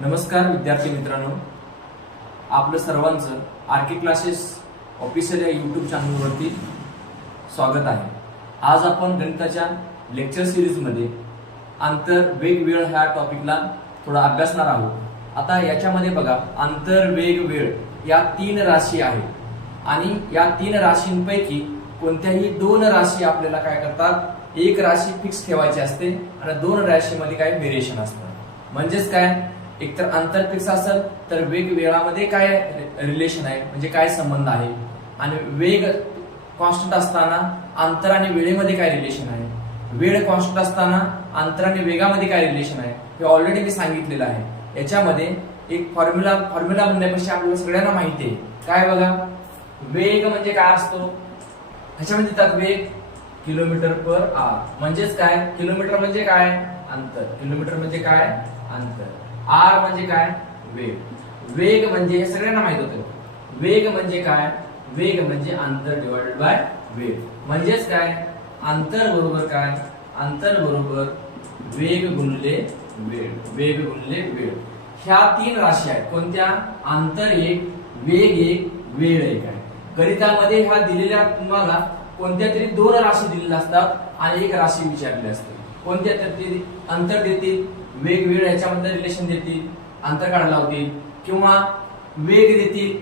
नमस्कार विद्यार्थी मित्रांनो, आपलं सर्वांचं आरके क्लासेस ऑफिशियल या यूट्यूब चॅनलवरती स्वागत आहे। आज आपण गणिताच्या लेक्चर सिरीजमध्ये अंतर वेग वेळ ह्या टॉपिकला थोडा अभ्यासणार आहोत। आता याच्यामध्ये बघा, अंतर वेग वेळ या तीन राशी आहेत आणि या तीन राशींपैकी कोणत्याही दोन राशी आपल्याला काय करतात, एक राशी फिक्स ठेवायची असते आणि दोन राशीमध्ये काय व्हेरिएशन असतं। म्हणजेच काय, एक तर अंतर फिक्स असेल तर वेग वेळामध्ये काय रिलेशन आहे, म्हणजे काय संबंध आहे, आणि वेग कॉन्स्टंट असताना अंतर आणि वेळेमध्ये काय रिलेशन आहे, वेळ कॉन्स्टंट असताना अंतर आणि वेगामध्ये काय रिलेशन आहे, हे ऑलरेडी मी सांगितलेलं आहे। याच्यामध्ये एक फॉर्म्युला म्हणण्यापेक्षा आपल्याला सगळ्यांना माहिती आहे काय, बघा वेग म्हणजे काय असतो, ह्याच्यामध्ये देतात वेग किलोमीटर पर आवर, म्हणजेच काय, किलोमीटर म्हणजे काय अंतर, किलोमीटर म्हणजे काय अंतर, आर म्हणजे काय वेग, वेग म्हणजे हे सगळ्यांना माहित होतं, वेग म्हणजे काय, वेग म्हणजे अंतर डिवाइडेड बाय वेग, म्हणजेच काय अंतर बरोबर काय, अंतर बरोबर वेग गुणिले वेळ, वेग गुणिले वेळ। ह्या तीन राशी आहेत, कोणत्या, अंतर एक, वेग एक, वेळ एक आहे। गणितामध्ये ह्या दिलेल्या तुम्हाला कोणत्या तरी दोन राशी दिलेल्या असतात आणि एक राशी विचारलेली असते, कोणत्या तर ते अंतर देतील, वेग वेळ ह्याच्यामध्ये रिलेशन देतील, अंतर काढायला होतील, किंवा वेग देतील,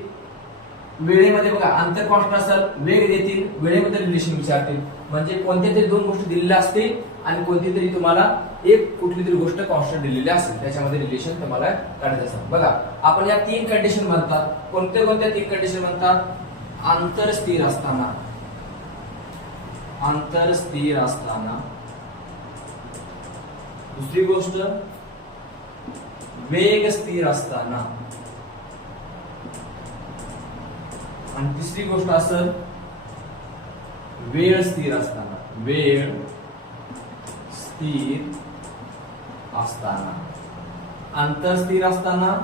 वेळेमध्ये बघा अंतर कॉन्स्टंट असेल, वेग देतील, वेळेमध्ये रिलेशन विचारतील। म्हणजे कोणत्या तरी दोन गोष्टी दिलेल्या असतील आणि कोणती तरी तुम्हाला एक कुठली तरी गोष्ट कॉन्स्टंट दिलेली असेल, त्याच्यामध्ये रिलेशन तुम्हाला काढायचं असेल। बघा आपण या तीन कंडिशन म्हणतात, कोणत्या कोणत्या तीन कंडिशन म्हणतात, अंतर स्थिर असताना, अंतर स्थिर असताना, दुसरी गोष्ट वेग स्थिर असताना, आणि तिसरी गोष्ट असेल वेळ स्थिर असताना, वेळ स्थिर असताना, अंतर स्थिर असताना,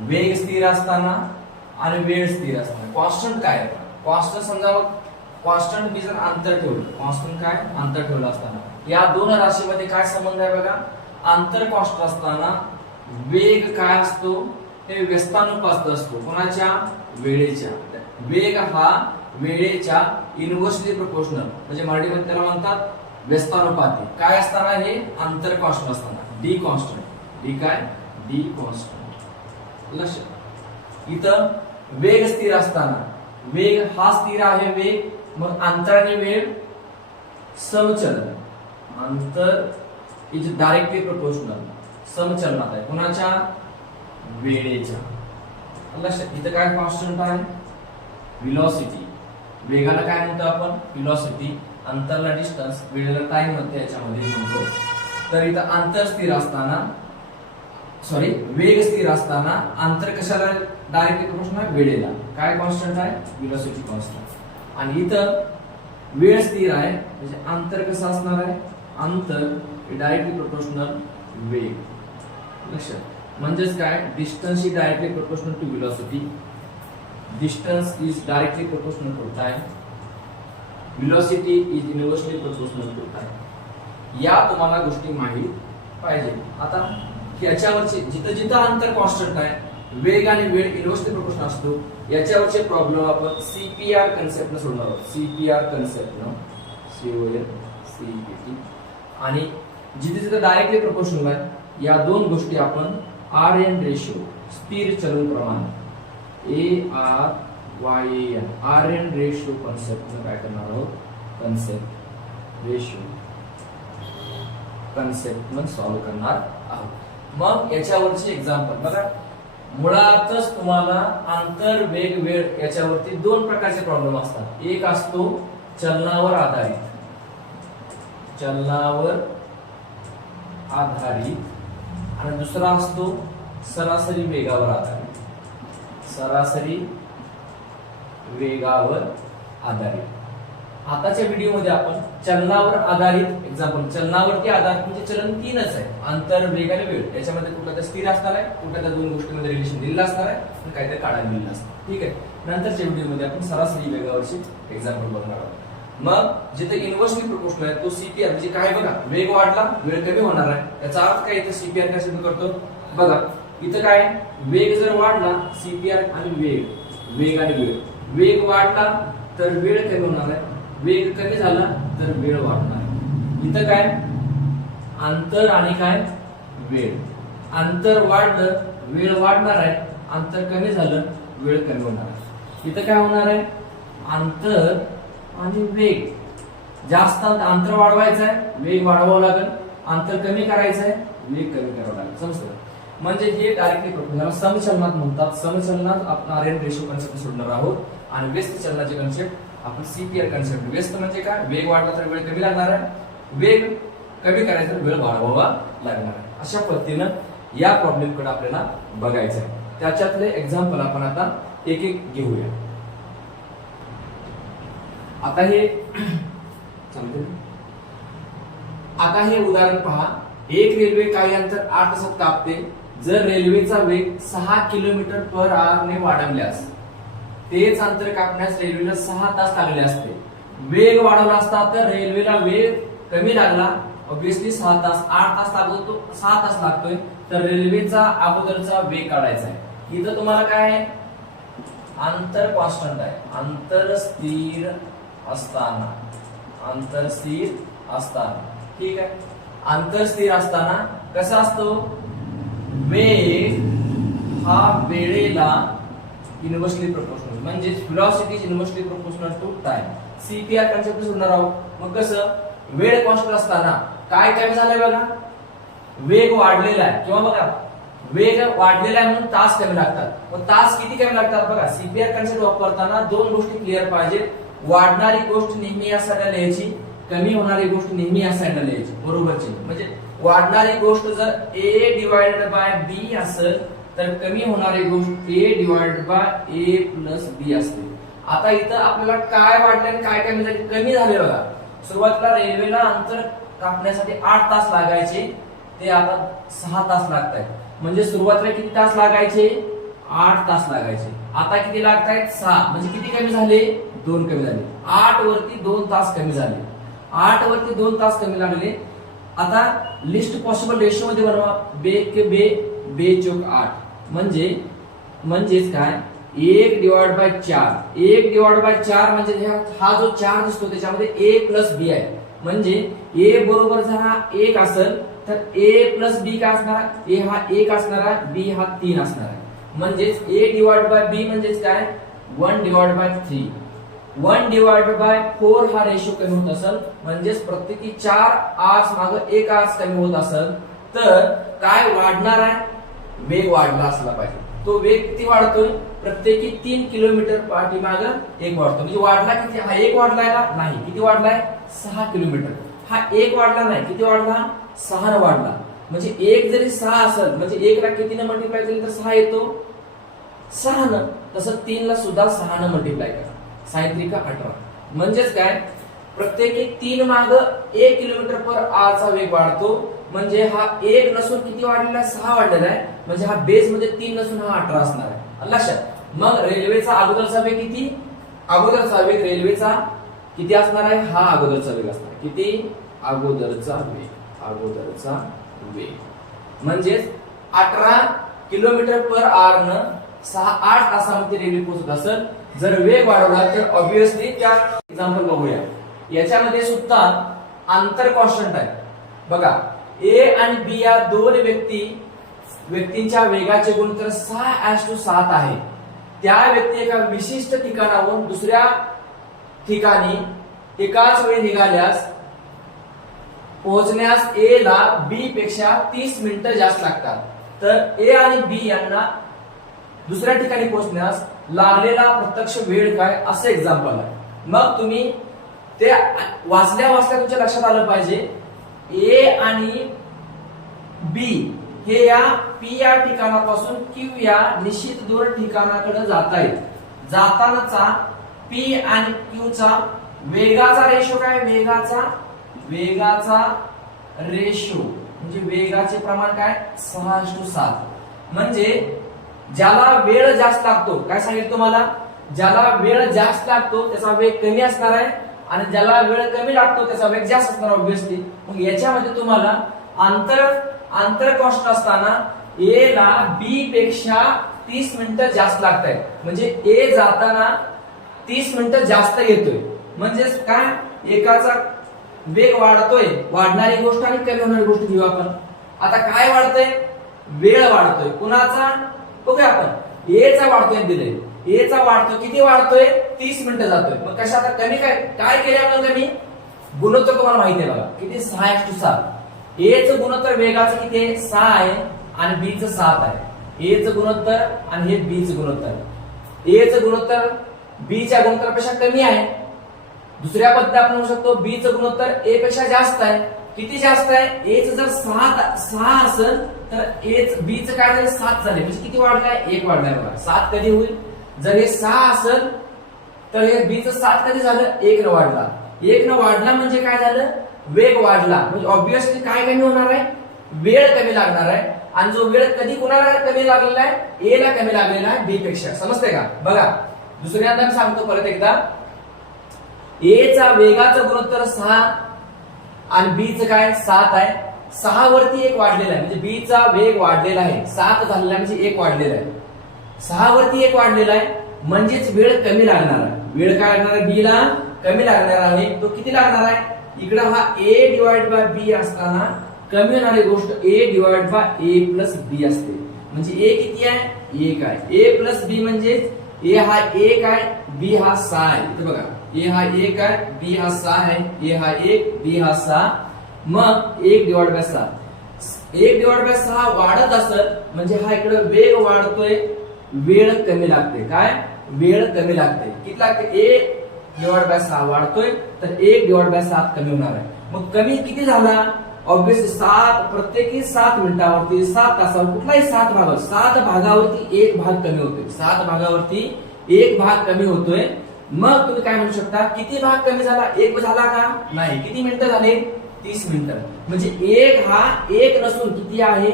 वेग स्थिर असताना आणि वेळ स्थिर असताना। कॉन्स्टंट काय, कॉन्स्टंट समजा कॉन्स्टंट मी जर अंतर ठेवलं, कॉन्स्टंट काय अंतर ठेवलं असताना, या दोन राशीमध्ये काय संबंध आहे बघा, अंतर कॉन्स्टंट असताना वेग काय असतो, हे व्यस्तानुपात असतो, कोणाच्या, वेळेच्या। वेग हा वेळेच्या इनव्हर्सली प्रोपोर्शनल, म्हणजे मराठीमध्ये त्याला म्हणतात व्यस्तानुपाती, काय असताना, हे अंतर कॉन्स्टंट असताना, डी कॉन्स्टंट, डी काय, डी कॉन्स्टंट। लक्ष, इथं वेग स्थिर असताना, वेग हा स्थिर आहे वेग, मग अंतर आणि वेळ समचलन, अंतर इज डायरेक्टली प्रोपोर्शनल, समचलनात आहे, कोणाच्या, वेळेच्या। लक्षात, इथं काय कॉन्स्टंट आहे, व्हेलॉसिटी, वेगाला काय म्हणतो आपण, व्हेलॉसिटी, अंतरला डिस्टन्स, वेळेला टाइम मध्ये याच्यामध्ये म्हणतो। तर इथं अंतर स्थिर असताना, सॉरी वेग स्थिर असताना अंतर कशाला डायरेक्टली प्रोपोर्शनल आहे, वेळेला, काय कॉन्स्टंट आहे, व्हेलॉसिटी कॉन्स्टंट। आणि इथं वेळ स्थिर आहे, म्हणजे अंतर कसं असणार आहे, अंतर डायरेक्टली प्रोपोर्शनल वेग। लक्षात, म्हणजेच काय, distance is directly proportional to velocity, distance is directly proportional to time, velocity is inversely proportional to time. या तुम्हाला गोष्टी माहित पाहिजे। आता याच्यावरचे जिथं जिथं अंतर कॉन्स्टंट आहे, वेग आणि वेळ इनव्हर्सली प्रोपोर्शनल असतो, याच्यावरचे प्रॉब्लेम आपण सीपीआर कन्सेप्ट न सोडणार आहोत, सीपीआर कन्सेप्ट न, सीओएल सीपीटी। आणि जिथे जिथे डायरेक्टली प्रोपोर्शनल आहे, या दोन गोष्टी आपण आर एन रेशो, स्थिर चलन प्रमाण, A R Y N, R N ratio concept काय करणार आहोत, कन्सेप्ट रेशो कन्सेप्ट न सॉल्व्ह करणार आहोत। मग याच्यावरची एक्झाम्पल बघा, मुळातच तुम्हाला अंतर वेग वेळ याच्यावरती दोन प्रकारचे प्रॉब्लेम असतात, एक असतो चलनावर आधारित, चलनावर आधारित, आणि दुसरा असतो सरासरी वेगावर आधारित, सरासरी वेगावर आधारित। आताच्या व्हिडिओमध्ये आपण चलनावर आधारित एक्झाम्पल, चलनावरती आधारित म्हणजे चलन तीनच आहे, अंतर वेग आणि वेळ, याच्यामध्ये कुठला तर स्थिर असणार आहे, कुठल्या त्या दोन गोष्टींमध्ये रिलेशन दिलेलं असणार आहे आणि काहीतरी काढायला दिलेलं असतं, ठीक आहे। नंतरच्या व्हिडिओमध्ये आपण सरासरी वेगावरची एक्झाम्पल बघणार आहोत। मग जिथे इनव्हर्सली प्रोपोर्शनल आहे तो सीपीआर म्हणजे काय, बघा वेग वाढला वेळ कमी होणार आहे, याचा अर्थ काय, इथे सीपीआर काय सिद्ध करतो, बघा इथं काय वेग जर वाढला CPR आणि वेग आणि वेग वाढला तर वेळ कमी होणार आहे, वेग कमी झाला तर वेळ वाढणार आहे. इथं काय अंतर आणि काय वेळ, अंतर वाढलं वेळ वाढणार आहे, अंतर कमी झालं वेळ कमी होणार आहे. इथं काय होणार आहे अंतर आणि वेग, जास्त अंतर वाढवायचं आहे वेग वाढवावं लागेल, अंतर कमी करायचं आहे वेग कमी करावं लागेल. समजलं? म्हणजे हे डायरेक्टली प्रोपोर्शनल समचलनात म्हणतात. समचलनात आपण आर एन रेशो कन्सेप्ट सोडणार आहोत आणि व्यस्त चलनाचे कन्सेप्ट आपण CPR कन्सेप्ट. व्यस्त म्हणजे काय वेग वाढला तर वेळ कमी लागणार आहे, वेग कमी करायचा तर वेळ वाढवावा लागणार आहे. अशा पद्धतीनं या प्रॉब्लेम कडे आपल्याला बघायचं आहे. त्याच्यातले एक्झाम्पल आपण आता एक एक घेऊया. आता हे उदाहरण पहा. एक रेल्वे काही अंतर 8 तासात कापते. जर रेल्वेचा वेग 6 किलोमीटर/h ने वाढवल्यास तेच अंतर कापण्यास रेल्वेला 6 तास लागले असते. वेग वाढवला असता तर रेल्वेला वेग कमी लागला, ऑब्विसली 6 तास. 8 तास लागतो तो 6 तास लागतोय, तर रेल्वेचा अगोदरचा वेग काढायचा आहे. इथं तुम्हाला काय आहे अंतर कॉन्स्टंट आहे, अंतर स्थिर असताना ठीक आहे. अंतर स्थिर असताना कसा असतो वेग हा वेळेला इन्व्हर्सली प्रोपोर्शनल, म्हणजे velocity is inversely proportional to time. CPR concept सोडणार आहोत. मग कसं वेळ कॉन्स्टंट असताना काय कमी झालंय बघा, वेग वाढलेला आहे किंवा बघा वेग वाढलेला आहे म्हणून तास कमी लागतात. मग तास किती कमी लागतात बघा. CPR कन्सेप्ट वापरताना दोन गोष्टी क्लिअर पाहिजे. वाढणारी गोष्ट नेहमी या साईडला लिहायची, कमी होणारी गोष्ट नेहमी या साईडला लिहायची, बरोबरची. म्हणजे वाढणारी गोष्ट जर A/B असेल तर कमी होणारी गोष्ट A/A+B असते. आता इथं आपल्याला काय वाढले आणि काय कमी झाले, कमी झाले बघा. सुरुवातीला रेल्वेला अंतर कापण्यासाठी 8 तास लागायचे, ते आता 6 तास लागत आहेत. म्हणजे सुरुवातीला किती तास लागायचे 8 तास लागायचे, आता किती लागत आहेत 6. म्हणजे किती कमी झाले 2 कमी झाले. 8 वरती 2 तास कमी झाले, 8 वरती 2 तास कमी लागले. आता लिस्ट पॉसिबल रेशो मध्ये बनवा. बे 8 म्हणजेच काय 1/4. 1/4 म्हणजे हा जो 4 दिसतो त्याच्यामध्ये A+B आहे. म्हणजे A बरोबर जर हा 1 असेल तर A+B काय असणार, A हा 1 असणार आहे, B हा 3 असणार आहे. म्हणजेच A/B म्हणजेच काय 1/3. 1/4 हा रेशो कमी होत असेल, म्हणजेच प्रत्येकी 4 आवर्स मागे 1 आवर्स कमी होत असेल तर काय वाढणार आहे, वेग वाढला असला पाहिजे. तो वेग किती वाढतोय, प्रत्येकी 3 किलोमीटर पाठीमागे 1 वाढतो. म्हणजे वाढला किती, हा 1 वाढलाय का नाही, किती वाढलाय 6 किलोमीटर. हा 1 वाढला नाही, किती वाढला 6 ने वाढला. म्हणजे 1 जरी 6 असेल म्हणजे 1 ला कितीने मल्टिप्लाय केलं तर 6 येतो 6 न. तसं 3 ला सुद्धा 6 ने मल्टिप्लाय करा, 6×3=18. म्हणजेच काय प्रत्येकी 3 माग 1 किलोमीटर/h चा वेग वाढतो. म्हणजे हा 1 नसून किती वाढलेला आहे 6 वाढलेला आहे. म्हणजे हा बेस मध्ये 3 नसून हा 18 असणार आहे लक्षात. मग रेल्वेचा अगोदरचा वेग किती, अगोदरचा वेग रेल्वेचा किती असणार आहे, हा अगोदरचा वेग असणार. किती अगोदरचा वेग म्हणजेच 18 किलोमीटर/h न 8 तासामध्ये रेल्वे पोहोचत असेल. जर वेग वाढवला तर ऑब्विसली त्या एक्झाम्पल बघूया. याच्यामध्ये सुद्धा अंतर कॉन्स्टंट आहे बघा. A आणि B या दोन व्यक्तींच्या वेगाचे गुणोत्तर 6:7 आहे. त्या व्यक्ती एका विशिष्ट ठिकाणाहून दुसऱ्या ठिकाणी एकाच वेळी निघाल्यास पोहोचण्यास A ला B पेक्षा 30 मिनिटं जास्त लागतात. तर A आणि B यांना दुसऱ्या ठिकाणी पोहोचण्यास लागलेला प्रत्यक्ष वेळ काय, असं एक्झाम्पल आहे. मग तुम्ही ते वाचल्या तुमच्या लक्षात आलं पाहिजे A आणि B हे या P या ठिकाणापासून Q या निश्चित दूर ठिकाणाकडे जात आहेत. जातानाचा P आणि Q चा वेगाचा रेशो काय, वेगाचा रेशो म्हणजे वेगाचे प्रमाण काय 6:7. म्हणजे ज्याला वेळ जास्त लागतो, काय सांगितलं तुम्हाला, ज्याला वेळ जास्त लागतो त्याचा वेग कमी असणार आहे आणि ज्याला वेळ कमी लागतो त्याचा वेग जास्त असणार ऑब्विसली. मग याच्यामध्ये तुम्हाला अंतर कॉन्स्टंट असताना ए ला बी पेक्षा 30 मिनिटं जास्त लागत आहेत, म्हणजे ए जाताना 30 मिनिटं जास्त घेतोय. म्हणजेच काय, एकाचा वेग वाढतोय, वाढणारी गोष्ट आणि कमी होणारी गोष्ट घेऊ आपण. आता काय वाढतंय, वेळ वाढतोय. कुणाचा, बघूया आपण. ए चा वाढतोय दिले, ए चा वाढतोय, किती वाढतोय, 30 मिनिटं जातोय. मग कशाचा कमी, काय केल्यामुळे कमी, गुणोत्तर तुम्हाला माहिती आहे बघा किती, 6:7. ए चं गुणोत्तर वेगाचं किती आहे, 6 आहे आणि बी चं 7 आहे. ए चं गुणोत्तर आणि हे बी चं गुणोत्तर. ए चं गुणोत्तर बी च्या गुणोत्तरापेक्षा कमी आहे. दुसऱ्या पद्धतीने आपण म्हणू शकतो बी चं गुणोत्तर ए पेक्षा जास्त आहे. किती जास्त आहे, ए चं जर 6 असेल तर ए बी चं काय झालं, 7 झाले. म्हणजे किती वाढलाय, 1 वाढलाय बघा. 7 कधी होईल, जर हे 6 असेल तर हे बी चं 7 कधी झालं, 1 न वाढला. 1 न वाढला म्हणजे काय झालं, वेग वाढला. म्हणजे ऑब्विसली काय कमी होणार आहे, वेळ कमी लागणार आहे. आणि जो वेळ कधी कोणाला कमी लागलेला आहे, ए ला कमी लागलेला आहे बी पेक्षा. समजते का, बघा दुसऱ्यांदा मी सांगतो परत एकदा. ए चा वेगाचं गुणोत्तर 6 आणि बी चं काय 7 आहे. 6 वरती 1 वाढलेला आहे, म्हणजे बी चा वेग वाढलेला आहे. 7 झालेला म्हणजे 1 वाढलेला आहे. 6 वरती 1 वाढलेला आहे म्हणजेच वेळ कमी लागणार आहे. वेळ काय लागणार आहे, बी ला कमी लागणार आहे. तो किती लागणार आहे, इकडे हा ए डिवाइड बाय बी असताना कमी होणारी गोष्ट ए डिवाइड बाय ए प्लस बी असते. म्हणजे ए किती आहे, 1 आहे. ए प्लस बी म्हणजे ए हा 1 आहे, बी हा 6 आहे. इथे बघा, ए हा 1 आहे, बी हा 6 आहे. ए हा 1, बी हा 6. मग 1 डिवाइड बाय 6. 1 डिवाइड बाय 6 वाढत असत म्हणजे हा इकडे वेग वाढतोय, वेळ कमी लागते. काय, वेळ कमी लागते. किती लागते, 1 डिवाइड बाय 6 वाढतोय तर 1 डिवाइड बाय 7 कमी होणार आहे. मग कमी किती झाला, ऑब्विसली 7, प्रत्येकी 7 मिनिटावरती 7 तासावर कुठलाही 7 भाग, 7 भागावरती 1 भाग कमी होतोय. 7 भागावरती 1 भाग कमी होतोय. मग तुम्ही काय म्हणू शकता, किती भाग कमी झाला, 1 झाला का, नाही. किती मिनिटं झाले, 30 मिनिटं. म्हणजे 1 हा 1 नसून किती आहे,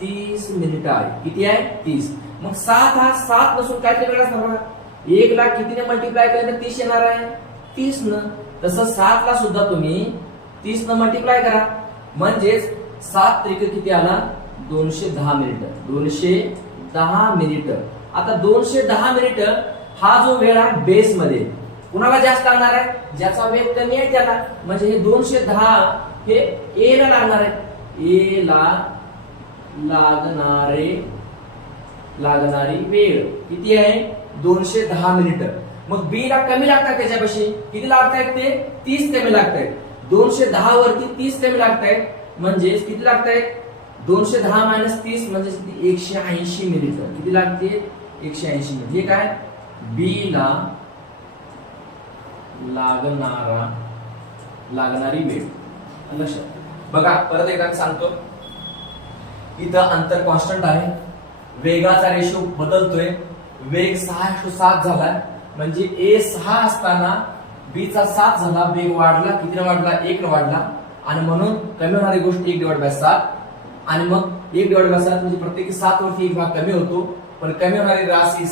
30 मिनिटं आहे. किती आहे, 30. मग 7 हा 7 नसून काय केलं असणार, 1 ला कितीने मल्टिप्लाय केलं तर 30 येणार आहे, 30 न. तसं 7 ला सुद्धा तुम्ही 30 न मल्टिप्लाय करा. म्हणजेच 7 त्रिक किती आला, 210 मिनिटं. 210 मिनिटं. आता 210 मिनिटं हा जो वेळ आहे बेस मध्ये कुणाला जास्त लागणार आहे, ज्याचा वेग कमी आहे त्याला. म्हणजे हे 210 हे ए ला लागणार आहे. ए ला लागणारी वेळ किती आहे, 210 मिनिटं. मग बी ला कमी लागतात, त्याच्यापाशी किती लागतायत, ते 30 कमी लागतायत. 210 वरती 30 कमी लागतायत म्हणजेच किती लागतायत, 210 मायनस 30 म्हणजे 180 मिनिटं. किती लागते, 180 मिनिट. हे काय, बी ला लागणारी वेळ. लक्षात बघा, परत एकदा सांगतो. इथं अंतर कॉन्स्टंट आहे, वेगाचा रेशो बदलतोय. वेग 6:7 झाला म्हणजे ए 6 असताना बी चा 7 झाला. वेग वाढला, किती वाढला, 1 वाढला. आणि म्हणून कमी होणारी गोष्ट 1 डिवाइड बाय 7. आणि मग 1 डिवाइड बाय 7 म्हणजे प्रत्येकी 7 वरती 1 भाग कमी होतो. पण कमी होणारी राशी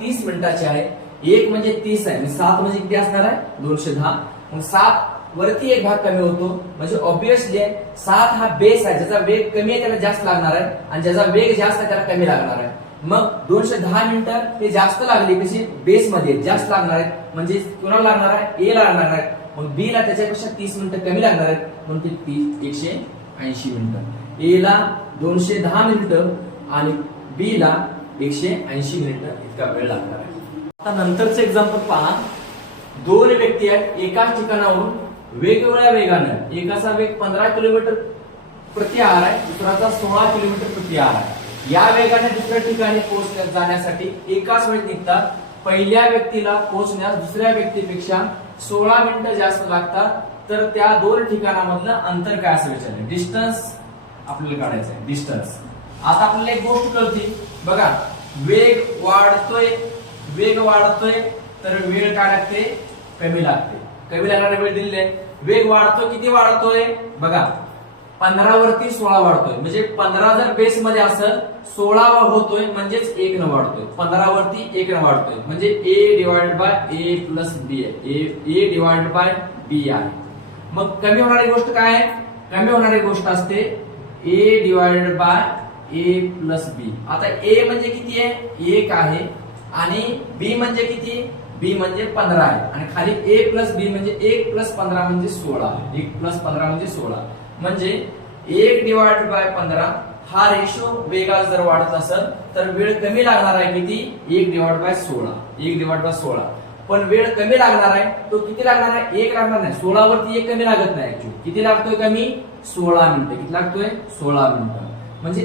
30 मिनिटाची आहे. 1 म्हणजे 30 आहे, 7 म्हणजे किती असणार आहे, 210. मग 7 वरती 1 भाग कमी होतो म्हणजे ऑब्विसली 7 हा बेस आहे. ज्याचा वेग कमी आहे त्याला जास्त लागणार आहे आणि ज्याचा वेग जास्त आहे त्याला कमी लागणार आहे. मग 210 मिनिटं हे जास्त लागली, कशी बेस मध्ये जास्त लागणार आहेत. म्हणजे कुणाला लागणार आहे, ए ला लागणार आहे. मग बी ला त्याच्यापेक्षा 30 मिनिटं कमी लागणार आहेत म्हणून ते 180 मिनिटं. ए ला 210 मिनिटं आणि बी ला 180 मिनिटं इतका वेळ लागणार आहे. आता नंतरचं एक्झाम्पल पहा. 2 व्यक्ती आहेत, एकाच ठिकाणावरून वेगवेगळ्या वेगाने. एकाचा वेग 15 किलोमीटर प्रति आवर आहे, दुसऱ्याचा 16 किलोमीटर प्रति आवर आहे. या वेगाने दुसऱ्या ठिकाणी पोहोचण्यास जाण्यासाठी एकाच वेळेत निघतात. पहिल्या व्यक्तीला पोहोचण्यास दुसऱ्या व्यक्तीपेक्षा 16 मिनिटं जास्त लागतात. तर त्या 2 ठिकाणामधलं अंतर काय असेल विचारले, डिस्टन्स आपल्याला काढायचं आहे. डिस्टन्स. आता आपल्याला एक गोष्ट कळते बघा, वेग वाढतोय तर वेळ काय लागते, कमी लागते. कमी लागणारा वेळ दिलेला आहे. वेग वाढतोय, किती वाढतोय बघा, 15 वरती 16 वाढतोय. म्हणजे 15 जर बेस मध्ये असेल 16 होतोय म्हणजेच 1 न वाढतोय. 15 वरती 1 न वाढतोय म्हणजे ए डिवाइड बाय ए प्लस बी आहे. ए डिवाइड बाय बी आहे. मग कमी होणारी गोष्ट काय आहे, कमी होणारी गोष्ट असते ए डिवाइड बाय ए प्लस बी. आता ए म्हणजे किती आहे 1 आहे आणि बी म्हणजे किती बी म्हणजे 15 आहे आणि खाली ए प्लस बी म्हणजे 1 प्लस 15 म्हणजे 16. 1 प्लस 15 म्हणजे 16 म्हणजे 1 डिवाइडेड बाय 15. हा रेशो वेगात जर वाढत असेल तर वेळ कमी लागणार आहे किती 1 डिवाइड बाय 16. 1 डिवाइड बाय 16 पण वेळ कमी लागणार आहे तो किती लागणार आहे 1 लागणार नाही 16 वरती 1 कमी लागत नाही. ऍक्च्युअली किती लागतोय कमी 16 मिनिटं. किती लागतोय 16 मिनिटं. म्हणजे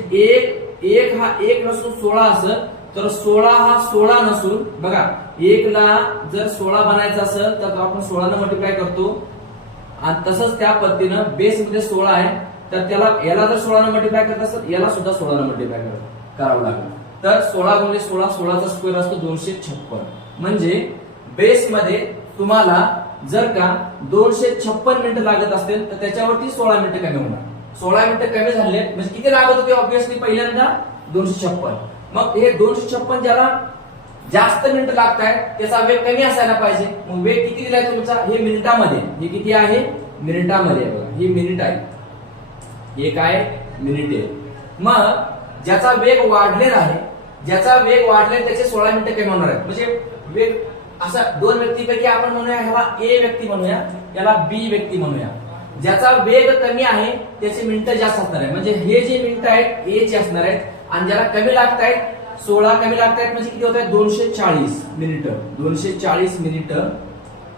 1 हा 1 नसून 16 असेल तर 16 हा 16 नसून बघा 1 ला जर 16 बनायचा असेल तर आपण 16 ने मल्टिप्लाय करतो आणि तसंच त्या पद्धतीनं बेस मध्ये 16 आहे तर त्याला याला जर 16 ने मल्टिप्लाय करत असेल याला सुद्धा 16 ने मल्टिप्लाय करावं लागेल. तर 16 गुणिले 16 16चा स्क्वेअर असतो 256. म्हणजे बेस मध्ये तुम्हाला जर का 256 मिनिटं लागत असतील तर त्याच्यावरती 16 मिनिटं कमी होणार. 16 मिनिटं कमी झाले म्हणजे किती लागत होते ऑब्विसली पहिल्यांदा 256. मग हे 256 ज्याला जास्त मिनिटं लागत आहेत त्याचा वेग कमी असायला पाहिजे. मग वेग किती दिलाय तुमचा हे मिनिटामध्ये. हे किती आहे मिनिटामध्ये आहे बघा. हे मिनिट आहे हे काय मिनिट आहे. मग ज्याचा वेग वाढलेला आहे त्याचे 16 मिनिटं कमी होणार आहेत. म्हणजे वेग असा दोन व्यक्तीपैकी आपण म्हणूया ह्याला ए व्यक्ती म्हणूया याला बी व्यक्ती म्हणूया. ज्याचा वेग कमी आहे त्याचे मिनिटं जास्त असणार आहे. म्हणजे हे जे मिनिटं आहेत ए चे असणार आहेत आणि ज्याला कमी लागत आहेत 16 कमी लागत आहेत म्हणजे किती होत आहे 240 मिनिटं. 240 मिनिटं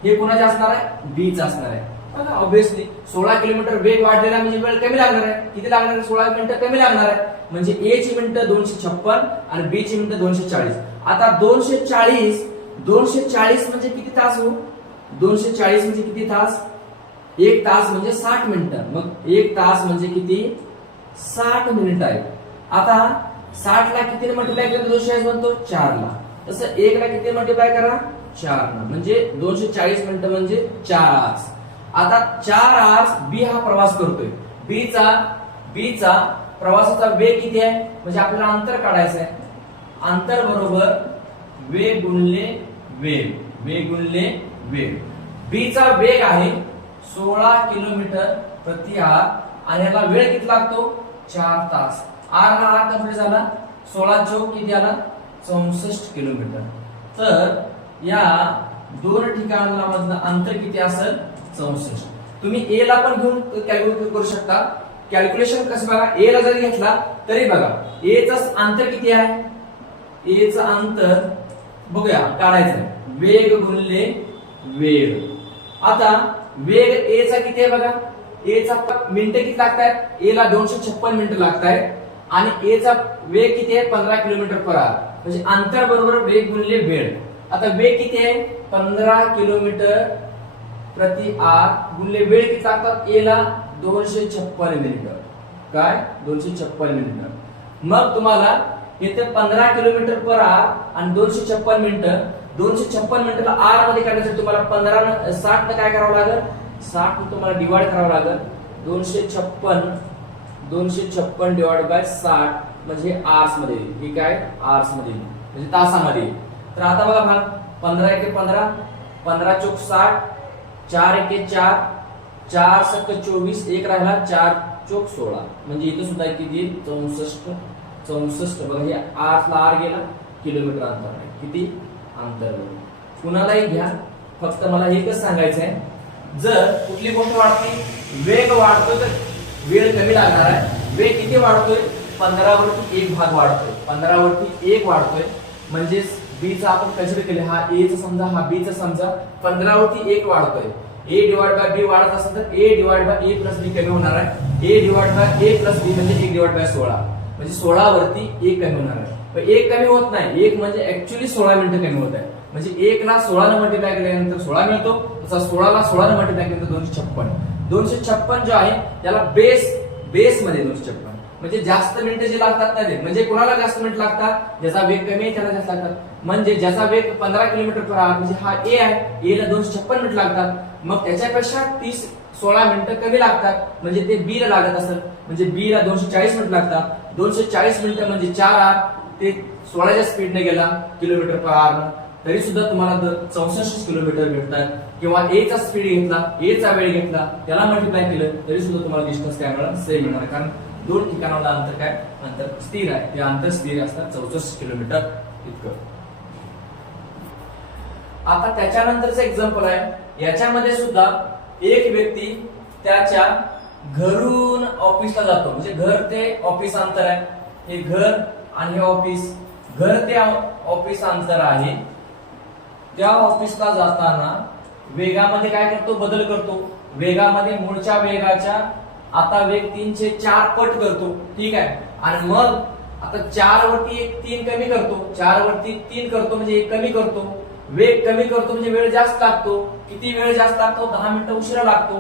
हे कोणाचे असणार आहे बी चा असणार आहे. बघा ऑब्विसली 16 किलोमीटर वेग वाढलेला म्हणजे वेळ कमी लागणार आहे. किती लागणार आहे 16 मिनिटं कमी लागणार आहे. म्हणजे ए ची मिनिटं 256 आणि बी ची मिनिटं 240. आता 240 म्हणजे किती तास हो 240 म्हणजे किती तास 1 तास म्हणजे 60 मिनिटं. मग 1 तास म्हणजे किती 60 मिनिटं आहे. आता 60 ला किती मल्टिप्लाय केलं 240 बनतो 4 ला. तसं 1 ला किती मल्टिप्लाय करा 4 ला म्हणजे 240 मिनिटं म्हणजे 4 आवर्स. आता 4 आवर्स बी हा प्रवास करतोय. बी चा प्रवासाचा वेग किती आहे म्हणजे आपल्याला अंतर काढायचं आहे. अंतर बरोबर वेग गुणले वेग. बी चा वेग आहे 16 किलोमीटर प्रति आवर आणि याला वेळ किती लागतो 4 तास. आर ला आर कम्प्लीट झाला 16 चौक किती आला 64 किलोमीटर. तर या दोन ठिकाणांना मधलं अंतर किती असेल 64. तुम्ही ए ला पण घेऊन कॅल्क्युलेट करू शकता. कॅल्क्युलेशन कसं बघा ए ला जरी घेतला तरी बघा ए चा अंतर किती आहे. ए चा अंतर बघूया काढायचं वेग गुणले वेळ. आता वेग ए चा किती आहे बघा ए चा मिनिटं किती लागतात ए ला 256 मिनिटं लागतात आणि ए चा वेग किती आहे 15 किलोमीटर पर आवर. म्हणजे अंतर बरोबर वेग गुणले वेळ. आता वेग किती आहे 15 किलोमीटर प्रति आवर गुणले वेळ किती लागतात ए ला 256 मिनिटं. काय 256 मिनिटं. मग तुम्हाला इथे 15 किलोमीटर पर आवर आणि 256 मिनिटं. 256 मिनिटाला आर मध्ये काढण्यासाठी तुम्हाला 15 60 ने काय करावं लागेल 60 ने तुम्हाला डिवाइड करावं लागेल. 256 डिवाइड बाय 60 म्हणजे आर्स मध्ये ही काय आर्स मध्ये म्हणजे तासामध्ये. तर आता बघा भाग 15 एके 15 15 चौक 60 4 एके 4 4 सक 24 एक राहिला 4 चौक 16 म्हणजे इथे सुद्धा किती 64 बघा हे आर ला आर गेला किलोमीटर अंतर आहे. किती अंतर कुणालाही घ्या फक्त मला एकच सांगायचं आहे जर कुठली गोष्ट वाढते वेग वाढतोय तर वेळ कमी लागणार आहे. वेग किती वाढतोय 15 वरती 1 भाग वाढतोय 15 वरती 1 वाढतोय. म्हणजे बी चा आपण कन्सिडर केले हा ए चा समजा हा बी चा समजा 15 वरती 1 वाढतोय. ए डिवाइड बाय बी वाढत असेल तर ए डिवाइड बाय ए प्लस बी कमी होणार आहे. ए डिवाइड बाय ए प्लस बी म्हणजे 1 डिवाइड बाय 16 म्हणजे 16 वरती 1 कमी होणार आहे. पण 1 कमी होत नाही 1 म्हणजे ऍक्च्युअली 16 मिनिटं कमी होत आहे. म्हणजे 1 ला 16 ने मल्टिप्लाय केल्यानंतर 16 मिळतो. तसा 16 ला 16 ने मल्टिप्लाय केल्यानंतर 256 जो आहे त्याला बेस मध्ये 256 म्हणजे जास्त मिनिटं जे लागतात ना ते म्हणजे कोणाला जास्त मिनिट लागतात ज्याचा वेग कमी आहे त्याला जास्त लागतात. म्हणजे ज्याचा वेग 15 किलोमीटर पर आवर म्हणजे हा ए आहे ए ला 256 मिनिट लागतात. मग त्याच्यापेक्षा 16 मिनिटं कमी लागतात म्हणजे ते बी ला लागत असेल म्हणजे बी ला 240 मिनिट लागतात. 240 मिनिटं म्हणजे 4 आवर ते 16च्या स्पीडने गेला किलोमीटर पर आवर तरी सुद्धा तुम्हाला 64 किलोमीटर भेटतात. किंवा ए चा स्पीड घेतला ए चा वेळ घेतला त्याला मल्टिप्लाय केलं तरी सुद्धा तुम्हाला डिस्टन्स काय मिळणार सेम मिळणार कारण दोन ठिकाणाला अंतर काय, अंतर स्थिर आहे, ते अंतर स्थिर असतात 64 किलोमीटर इतकं. आता त्याच्यानंतरचं एक्झाम्पल आहे, याच्यामध्ये सुद्धा एक व्यक्ती त्याच्या घरून ऑफिसला जातो, म्हणजे घर ते ऑफिस अंतर आहे, हे घर आणि हे ऑफिस, घर ते ऑफिस अंतर आहे. त्या ऑफिसला जाताना वेगामध्ये काय करतो, बदल करतो. वेगामध्ये मूळच्या वेगाच्या आता वेग 3/4 पट करतो, ठीक आहे. आणि मग आता 4 वरती एक 3 कमी करतो, 4 वरती 3 करतो म्हणजे 1 कमी करतो, वेग कमी करतो म्हणजे वेळ जास्त लागतो. किती वेळ जास्त लागतो, 10 मिनिटं उशिरा लागतो.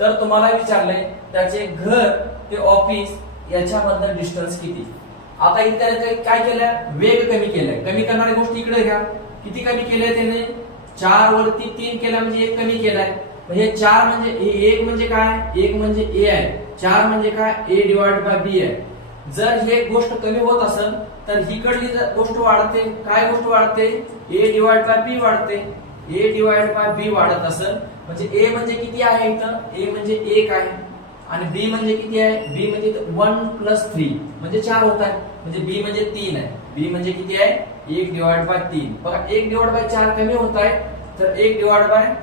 तर तुम्हाला विचारलंय त्याचे घर ते ऑफिस याच्यामधलं डिस्टन्स किती. आता इथे त्याने काय केलंय, वेग कमी केलाय. कमी करणारी गोष्ट इकडे घ्या, किती कमी केलंय त्याने, 4 वरती 3 केला म्हणजे 1 कमी केलाय. म्हणजे 4 म्हणजे 1 म्हणजे काय, 1 म्हणजे a आहे, 4 म्हणजे काय, a डिवाइड बाय b आहे. जर हे गोष्ट कमी होत असेल तर हिकडली गोष्ट वाढते. काय गोष्ट वाढते, a डिवाइड बाय b वाढते. a डिवाइड बाय b वाढत असेल म्हणजे a म्हणजे किती आहे इथं, a म्हणजे 1 आहे आणि b म्हणजे किती आहे, b म्हणजे 1 + 3 म्हणजे 4 होत आहे. म्हणजे b म्हणजे 3 आहे. b म्हणजे किती आहे, 1 डिवाइड बाय 3. बघा 1 डिवाइड बाय 4 कमी होत आहे, तर 1 डिवाइड बाय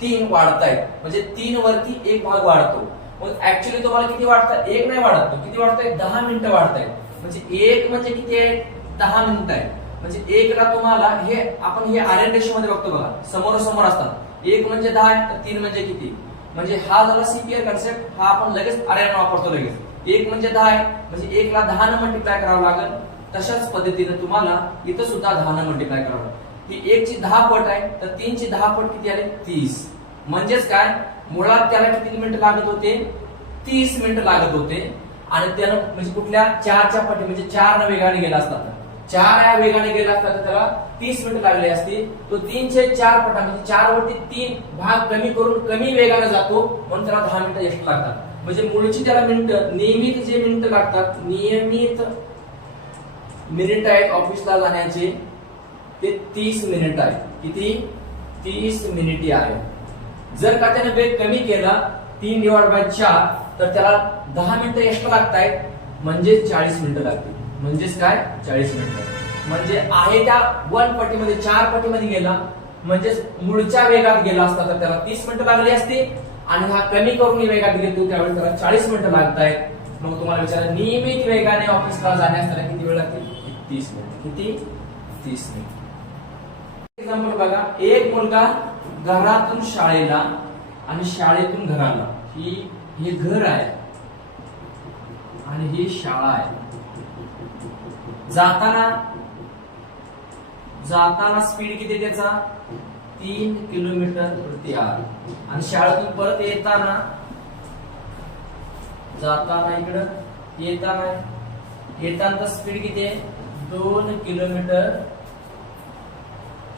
3 वाढतायत. म्हणजे 3 वरती 1 भाग वाढतो. मग ऍक्च्युअली तुम्हाला किती वाढतं, 1 नाही वाढत, तो किती वाढतंय, 10 मिनिटं वाढतायत. म्हणजे 1 म्हणजे किती आहे, 10 मिनिटं आहे. म्हणजे 1 ला तुम्हाला हे आपण हे आर्यन रेशो मध्ये बघतो बघा, समोरासमोर असतात. 1 म्हणजे 10 आहे तर 3 म्हणजे किती. म्हणजे हा झाला सीपीआर कन्सेप्ट, हा आपण लगेच आर्यन वापरतो लगेच. 1 म्हणजे 10 आहे म्हणजे 1 ला 10 ने मल्टिप्लाय करावं लागेल. तशाच पद्धतीने तुम्हाला इथं सुद्धा 10 ने मल्टिप्लाय करावं लागेल. ही 1 ची 10 पट आहे तर 3 ची 10 पट किती आले, 30. म्हणजेच काय, मुळात त्याला किती मिनिटं लागत होते, 30 मिनिटं लागत होते. आणि त्यानं म्हणजे कुठल्या 4च्या पटी म्हणजे 4 ने वेगाने गेला असता, 4 या वेगाने गेला असता तर त्याला 30 मिनिटं लागली असती. तो 3/4 पटा म्हणजे 4 वरती 3 भाग कमी करून कमी वेगाने जातो, म्हणून त्याला 10 मिनिटं एक्स्ट्रा लागतात. म्हणजे मूळची त्याला मिनिटं, नियमित जे मिनिटं लागतात, नियमित मिनिट आहेत ऑफिसला जाण्याचे ते 30 मिनिट आहे. किती, 30 मिनिटे आहे. जर का त्याने वेग कमी केला 3 डिवाइड बाय 4 तर त्याला 10 मिनिटं एक्स्ट्रा लागतायत, म्हणजे 40 मिनिटं लागतील. म्हणजेच काय, 40 मिनिटं. म्हणजे आहे त्या 1 पटीमध्ये 4 पटीमध्ये गेला, म्हणजे मूळच्या वेगात गेला असता तर त्याला 30 मिनिटं लागली असती. आणि हा कमी करून वेगात गेलो त्यावेळी त्याला 40 मिनिटं लागतायत. मग तुम्हाला विचारा, नियमित वेगाने ऑफिसला जाण्यास त्याला किती वेळ लागतील, 30 मिनिट. किती, 30 मिनिट. एक्झाम्पल बघा, एक मुलगा घरातून शाळेला आणि शाळेतून घराला, हे घर आहे आणि ही शाळा आहे. जाताना स्पीड किती त्याचा, 3 किलोमीटर प्रति आवर. आणि शाळेतून परत येताना, जाताना इकडं, येताना स्पीड किती आहे, 2 किलोमीटर.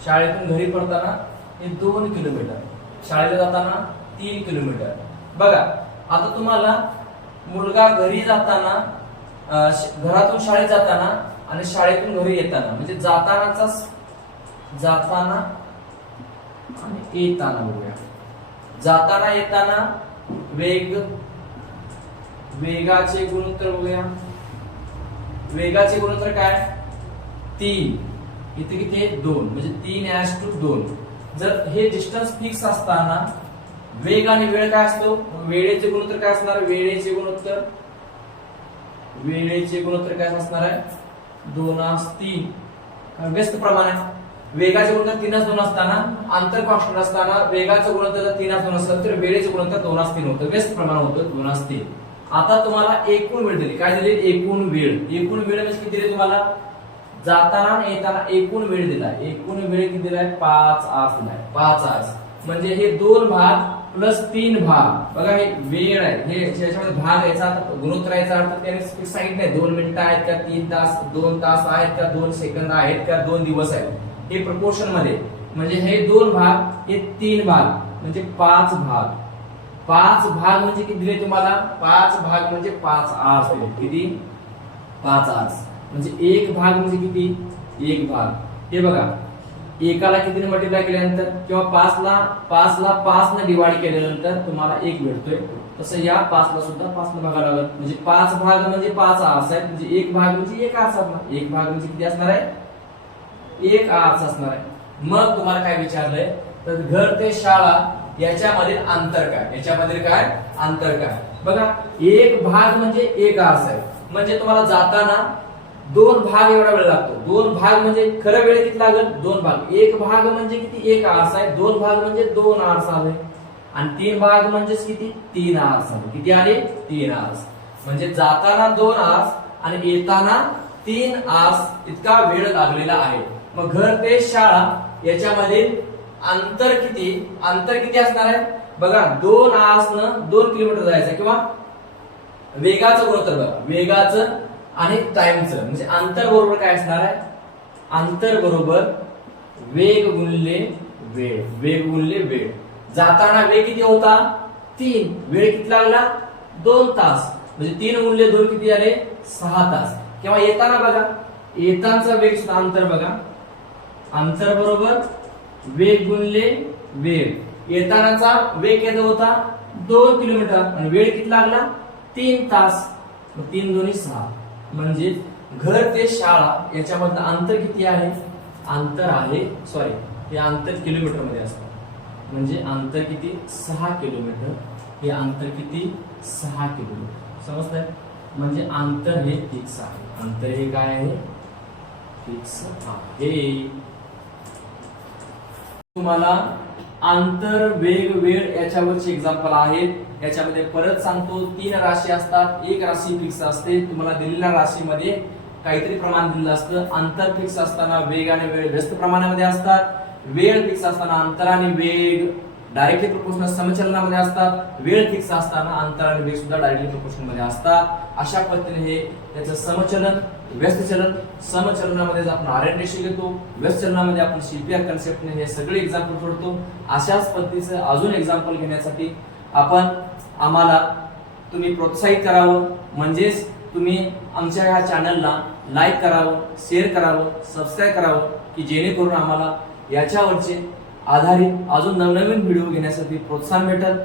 शाळेतून घरी परताना हे 2 किलोमीटर, शाळेला जाताना 3 किलोमीटर. बघा आता तुम्हाला मुलगा घरी जाताना, घरातून शाळेत जाताना आणि शाळेतून घरी येताना, म्हणजे जाताना आणि येताना बघूया. जाताना येताना वेगाचे गुणोत्तर बघूया. वेगाचे गुणोत्तर काय, 3. इथे किती आहे, 2. म्हणजे 3:2. जर हे डिस्टन्स फिक्स असताना वेग आणि वेळ काय असतो, वेळेचे गुणोत्तर काय असणार, वेळेचे गुणोत्तर काय असणार आहे, 2:3. व्यस्त प्रमाण आहे. वेगाचे गुणोत्तर 3:2 असताना, अंतर कॉन्स्टंट असताना वेगाचं गुणोत्तर 3:2 असेल तर वेळेचे गुणोत्तर 2:3 होतं, व्यस्त प्रमाण होतं 2:3. आता तुम्हाला एकूण वेळ दिली, काय दिली, एकूण वेळ. एकूण वेळ म्हणजे किती दिली तुम्हाला, जाताना आणि येताना एकूण वेळ दिलाय. एकूण वेळ किती दिलाय, 5 आवर्स दिलाय, 5 आवर्स. म्हणजे हे 2 भाग प्लस 3 भाग. बघा हे वेळ आहे, हे याच्यामध्ये भाग याचा गुणोत्तर याचा अर्थ त्याने साईड नाही, 2 मिनिटं आहेत का, 3 तास, 2 तास आहेत का, 2 सेकंद आहेत का, 2 दिवस आहेत, हे प्रपोर्शन मध्ये. म्हणजे हे 2 भाग, हे 3 भाग, म्हणजे 5 भाग. 5 भाग म्हणजे किती दिले तुम्हाला, 5 भाग म्हणजे 5 आवर्स दिले. किती, 5 आवर्स. म्हणजे 1 भाग म्हणजे किती, 1 भाग. हे बघा, एकाला कितीने मल्टिप्लाय केल्यानंतर किंवा 5 ला 5 ने डिवाइड केल्यानंतर तुम्हाला 1 भेटतोय. तसं या 5 ला सुद्धा 5 ने भागावं लागेल. म्हणजे 5 भाग म्हणजे 5 आर्स आहेत. म्हणजे एक भाग म्हणजे एक आर्स असणार. एक भाग म्हणजे किती असणार आहे? एक आर्स असणार आहे. मग तुम्हाला काय विचारलंय तर घर ते शाळा याच्यामधील अंतर काय? याच्यामधील काय अंतर काय? बघा एक भाग म्हणजे एक आर्स आहे. म्हणजे तुम्हाला जाताना 2 भाग एवढा वेळ लागतो. 2 भाग म्हणजे खरं वेळ किती लागेल? 2 भाग. एक भाग म्हणजे किती? एक आर्स आहे. 2 भाग म्हणजे 2 आर्स आले. आणि 3 भाग म्हणजेच किती? 3 आर्स आले. किती आले? 3 आर्स. म्हणजे जाताना 2 आर्स आणि येताना 3 आर्स इतका वेळ लागलेला आहे. मग घर ते शाळा याच्यामधील अंतर किती? अंतर किती असणार आहे? बघा 2 आर्सनं 2 किलोमीटर जायचं किंवा वेगाचं गुणोत्तर बघा. वेगाचं आणि टाइमचं म्हणजे अंतर बरोबर काय असणार आहे? अंतर बरोबर वेग गुणिले वेळ. वेग गुणिले वेळ. जाताना वेग किती होता? 3. वेळ किती लागला? 2 तास. म्हणजे 3 गुणिले 2 किती आले? 6 तास. किंवा येताना बघा येतानाचा वेग सुद्धा अंतर बघा. अंतर बरोबर वेग गुणिले वेळ. येतानाचा वेग किती होता? 2 किलोमीटर आणि वेळ किती लागला? 3 तास. 3 2 6. म्हणजे घर ते शाळा याच्यामधलं अंतर किती आहे? अंतर आहे सॉरी हे अंतर किलोमीटर मध्ये असतं. म्हणजे अंतर किती? 6 किलोमीटर. हे अंतर किती? 6 किलोमीटर. समजतंय? म्हणजे अंतर हे फिक्स आहे. अंतर हे काय आहे? फिक्स आहे. तुम्हाला अंतर वेग वेळ याच्यावरचे एक्झाम्पल आहेत. याच्यामध्ये परत सांगतो 3 राशी असतात. एक राशी फिक्स असते. तुम्हाला दिलेल्या राशीमध्ये काहीतरी प्रमाण दिलेलं असतं. अंतर फिक्स असताना वेग आणि वेळ व्यस्त प्रमाणामध्ये असतात. वेळ फिक्स असताना अंतर आणि वेग डायरेक्टली प्रोपोर्शनल समचलनामध्ये असतात. वेळ फिक्स असताना अंतर आणि वेग सुद्धा डायरेक्टली प्रोपोर्शनल मध्ये असतात. अशा पद्धतीने हे त्याचं समचलन, व्यस्त चलन, समचलनामध्ये आपण आर रेशो घेतो, व्यस्त चलनामध्ये आपण सीपीआर कन्सेप्टने हे सगळे एक्झाम्पल सोडतो. अशाच पद्धतीचं अजून एक्झाम्पल घेण्यासाठी आम्हाला तुम्ही प्रोत्साहित करावं. म्हणजेच तुम्ही आमच्या ह्या चॅनलला लाईक करावं, शेअर करावं, सबस्क्राईब करावं की जेणेकरून आम्हाला याच्यावरचे आधारित अजून नवनवीन व्हिडिओ घेण्यासाठी प्रोत्साहन भेटेल.